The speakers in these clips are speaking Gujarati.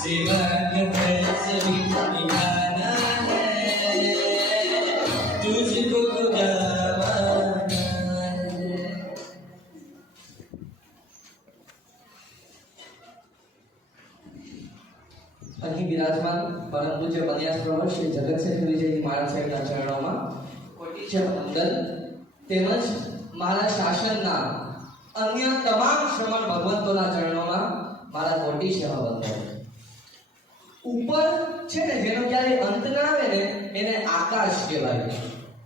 सिवा के सभी निभाना है तुझको खुदावाना है। અહીં વિરાજમાન પરમ પૂજ્ય કન્યા પ્રવર શ્રી જગતશેખર વિજયજી મહારાજ સાહેબના ચરણોમાં કોટી છે વંદન, તેમજ મારા શાસનના અન્ય તમામ શ્રમણ ભગવંતોના ચરણોમાં મારા કોટી છે વંદન। ઉપર છે ને જેનો ક્યારે અંત ના આવે ને એને આકાશ કહેવાય,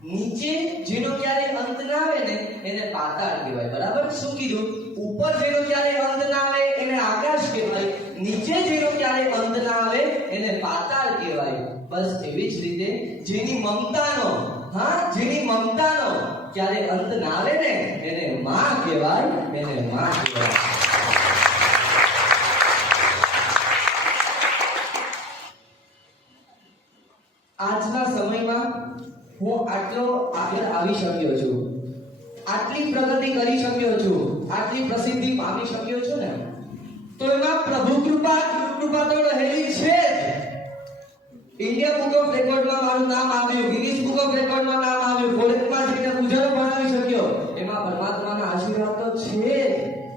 નીચે જેનો ક્યારે અંત ના આવે ને એને પાતાળ કહેવાય। બરાબર? શું કીધું? ઉપર જેનો ક્યારે અંત ના આવે એને આકાશ કહેવાય, નીચે જેનો ક્યારે અંત ના આવે એને પાતાળ કહેવાય। બસ એવી જ રીતે જેની મમતાનો જેની મમતાનો ક્યારે અંત ના આવે ને એને માં કહેવાય, એને માં કહેવાય। આજના સમયમાં હું આટલો આગળ આવી શક્યો છું, આટલી પ્રગતિ કરી શક્યો છું, આટલી પ્રસિદ્ધિ પામી શક્યો છું ને, તો એમાં પ્રભુ કૃપા તો રહેલી છે જ। ઇન્ડિયા બુક ઓફ રેકોર્ડમાં મારું નામ આવ્યું, ગિનિસ બુક ઓફ રેકોર્ડમાં નામ આવ્યું, ફોરેનમાં જઈને પૂજનો ભણાવી શક્યો, એમાં પરમાત્માના આશીર્વાદ તો છે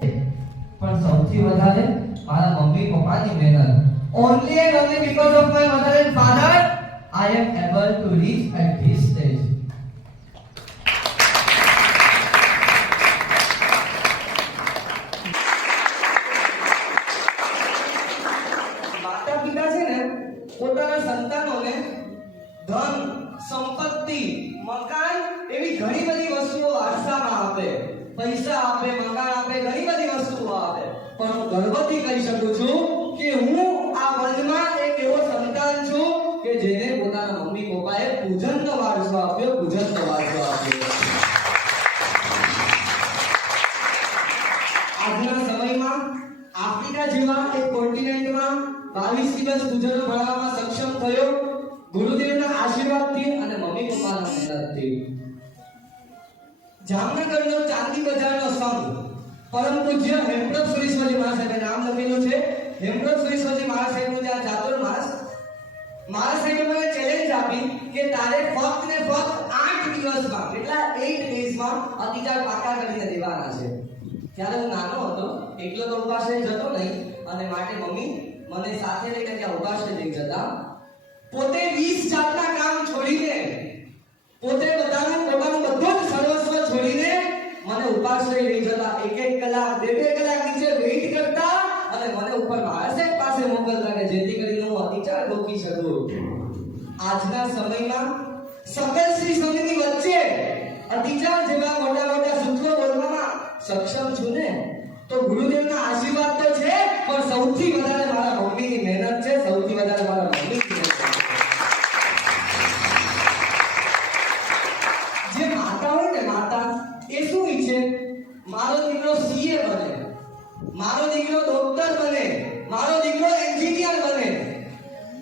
જ। પણ સૌથી વધારે મારા મમ્મી પપ્પાની મહેનત, only and only because of my mother and father I am able to reach at this stage. માતા પિતા છે ને પોતાના સંતાનોને ધન, સંપત્તિ, મકાન એવી ઘણી બધી વસ્તુઓ વારસામાં આપે, પૈસા આપે, મકાન આપે, ઘણી બધી વસ્તુઓ આપે, પણ હું ગર્વથી કહી શકું છું કે હું આ વર્લ્ડમાં એક એવો સંતાન છું કે જેને પોતાના મમ્મી પપ્પાએ પૂજનનો વારસો આપ્યો, પૂજનનો વારસો આપ્યો। આજના સમયમાં આફ્રિકા જેવા એક કોન્ટિનેન્ટમાં 22 દિવસ પૂજનો ભણાવવામાં સક્ષમ થયો ગુરુદેવના આશીર્વાદથી અને મમ્મી પપ્પાના મહેનતથી। જામનગરનો ચાંદી બજારનો સંઘ પરમ પૂજ્ય હેમપ્રભ સુરેશ્વરજી મહારાજે નામ લખેલું છે। હેમપ્રભ સુરેશ્વરજી મહારાજનું ત્યાં ચાતુર્માસ મારા સાહેબે મને ચેલેન્જ આપી કે તારે ફક્ત ને ફક્ત 8 દિવસમાં, કેટલા 8 ડેઝમાં અતિચાર પાકા કરીને દેવાના છે। ત્યારે હું નાનો હતો, એકલો તો ઉપાસે જતો નહીં, અને માટે મમ્મી મને સાથે લઈને ત્યાં ઉપાસે લઈ જતા। પોતે 20 જાતના કામ છોડીને, પોતે પોતાનું બધું જ સર્વસ્વ છોડીને મને ઉપાસે લઈ જતા। 1 કલાક, 2 કલાક નીચે વેઇટ કરતા અને મને ઉપર મહારાજ સાહેબ પાસે મોકલતા કે જેથી કરીને હું અતિચાર રોકી શકું। આજના સમયમાં સકલ શ્રી સંઘની વચ્ચે અતિચાર જેવા મોટા સૂત્રો બોલવામાં સક્ષમ છું ને, તો ગુરુદેવના આશીર્વાદ તો છે, પણ સૌથી વધારે મારા મમ્મીની મહેનત છે, સૌથી વધારે મારા મમ્મીની મહેનત છે। જે માતા હોય ને, માતા એ શું ઈચ્છે? મારો દીકરો સીએ બને, મારો દીકરો ડોક્ટર બને, મારો દીકરો એન્જિનિયર બને।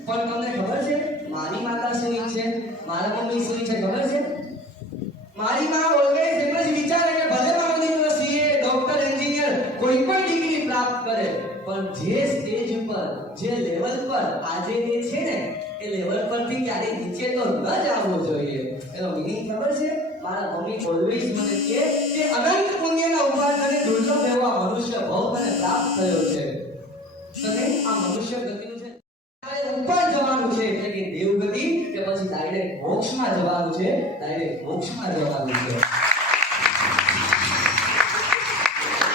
પણ તમને ખબર છે મારી માતા શું ઈચ્છે, મારા મમ્મી શું ઈચ્છે ખબર છે? મારી માં ઓલવેઝ એમ જ વિચારે કે ભલે મારો દીકરો સીએ, ડોક્ટર, એન્જિનિયર કોઈ પણ ડિગ્રી પ્રાપ્ત કરે, પણ જે સ્ટેજ ઉપર, જે લેવલ પર આજે એ છે ને, એ લેવલ પરથી ક્યારે નીચે તો ન જ આવવો જોઈએ। એનો મીનિંગ ખબર છે? મારા મમ્મી ઓલવેઝ મને કહે કે અનંત પુણ્યના ઉપાસને દુર્લભ એવો મનુષ્ય ભાવ મને પ્રાપ્ત થયો છે, તને આ મનુષ્ય ગતિનું છે ઉપર જવાનું છે, એટલે કે દેવગતિ કે પછી ડાયરેક્ટ મોક્ષમાં જવાનું છે, ડાયરેક્ટ મોક્ષમાં જવાનું છે।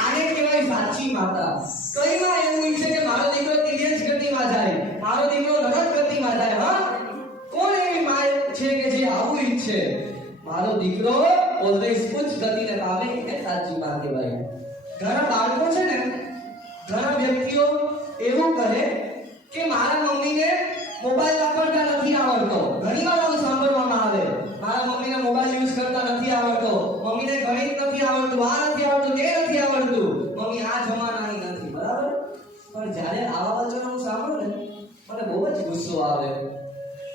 આને કહેવાય સાચી માતા। કઈ માં એવું ઈચ્છે કે મારો દીકરો તિર્યંશ ગતિમાં જાય, મારો દીકરો નરક ગતિમાં જાય? હા, કોણ એવી માં છે કે જે આવું ઈચ્છે? મારો દીકરો ઓલવેઝ ઉચ્ચ ગતિને પામે એ સાચી માં કહેવાય। ઘણા બાળકો છે ને, ઘણા વ્યક્તિઓ એવું કહે કે મારા મમ્મીને મોબાઈલ વાપરતા નથી આવડતો। ઘણીવાર આવું સાંભળવામાં આવે, મારા મમ્મીને મોબાઈલ યુઝ કરતા નથી આવડતો, મમ્મીને ગણિત નથી આવડતું, આ નથી આવડતું, તે નથી આવડતું, મમ્મી આ જમાનાની નથી। બરાબર? પણ જ્યારે આવા વચનો હું સાંભળું ને, મને બહુ જ ગુસ્સો આવે,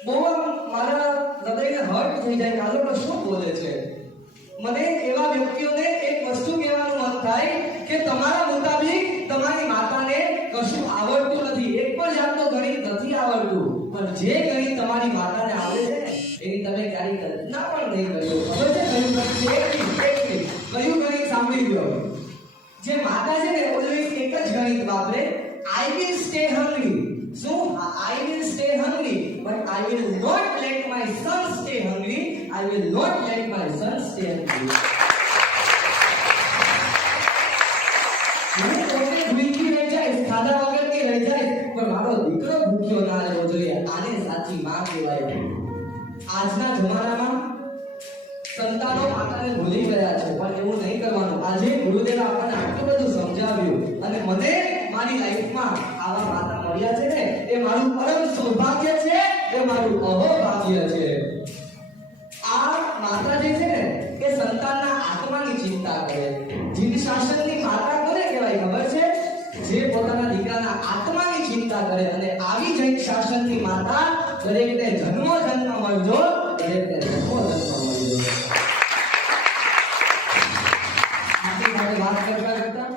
બહુ મારા હૃદયને હર્ટ થઈ જાય કે આ લોકો શું બોલે છે। મને એવા વ્યક્તિઓને એક વસ્તુ કહેવાનું મન થાય કે તમારા મુતાબિક તમારી માતાને કશું આવડતું નથી, એક પણ જાતનો જે માતા છે ને ઓલવેઝ એક જ ગણિત વાપરે, I will stay hungry. So I will stay hungry, but I will not let my son stay hungry. I will not let my son stay hungry. મને પોતે ભૂખી રહી જાય, ખાધા વગરની રહી જાય, પણ મારો દીકરો ભૂખ્યો ના રહેવો જોઈએ. આને સાચી માં કહેવાય. આજના જમાનામાં સંતાનો માતાને ભૂલી ગયા છે, પણ એવું નહીં કરવાનું. આજે ગુરુદેવ આપણને આટલું બધું સમજાવ્યું અને મને મારી લાઈફમાં આવા માતા મળ્યા છે ને, એ મારું પરમ સૌભાગ્ય છે, એ મારું અહોભાગ્ય છે. આ માતા જે છે ને એ સંતાનના આત્માની ચિંતા કરે. જીવ શાસનની માતા કોને કહેવાય ખબર છે? જે પોતાના દીકરાના આત્માની ચિંતા કરે. અને આવી જૈન શાસનની માતા દરેકને જન્મો જન્મ મળજો, દરેકને જન્મો જન્મ મળજો. આપણી સાથે વાત કરતા કરતા